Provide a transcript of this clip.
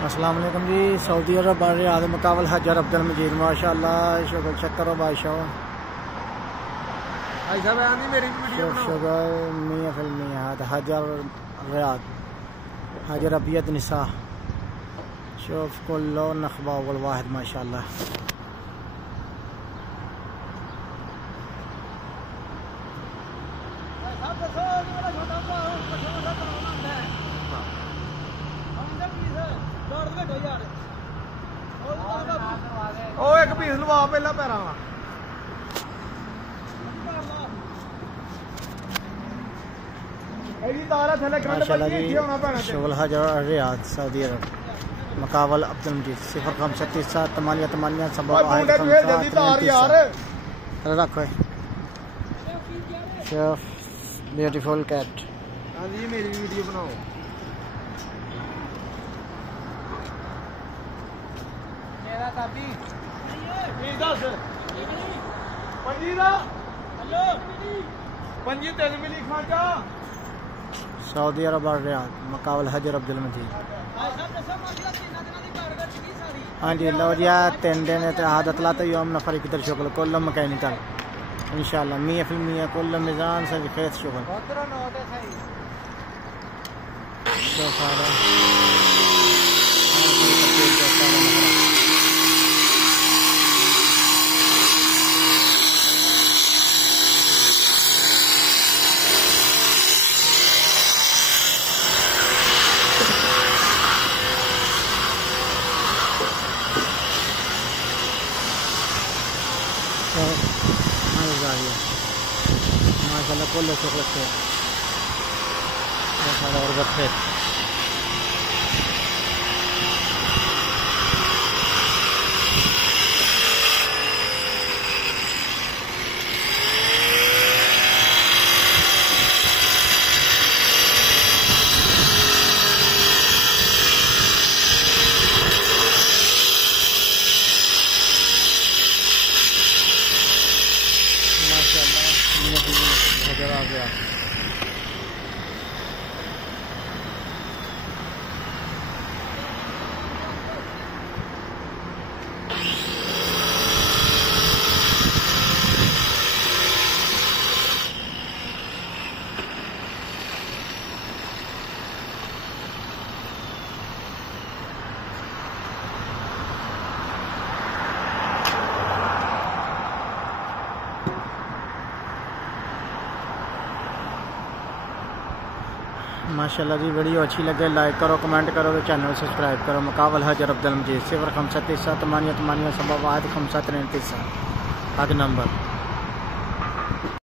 अस्सलाम वालेकुम जी। सऊदी अरब बारे आदम मुकाबल हजर अब्दुल मजीद माशाअल्लाह शुगर शक्कर बादशाह शुगर मियाँ फिल्मी हजर रियाद हजर अबियत निसा शोफ कुल्लो नखबा वाहिद माशाअल्लाह। ओ एक पीस लवा पहला पैर शुगल हजर रियाद सऊदी अरब मुकाबल अब्दुल मजीद 0 रखो शेफ ब्यूटीफुल कैट। हाँ जी मेरी वीडियो बनाओ। सऊदी अरब रियाद मुकाबल हजर अब्दुल मजीद। हाँ जी लो जी 3 दिन आदतला तो योम नफर किधर शुगल कुल मैकेनिकल इंशाल्लाह 100% कुल मिजान से खेत शुगल माशाल्लाह कुल शुक्र से और बच्चे आ गया। माशाल्लाह जी वीडियो अच्छी लगे लाइक करो कमेंट करो तो चैनल सब्सक्राइब करो। मुकाबल हजर अब्दुल मजीद 0 5 9 8 7 8 8 7 9 8 5 7 9 9 9 9 9 9 9 9 9 9 9 9 9 9 9 9 9 9 9 9 नंबर।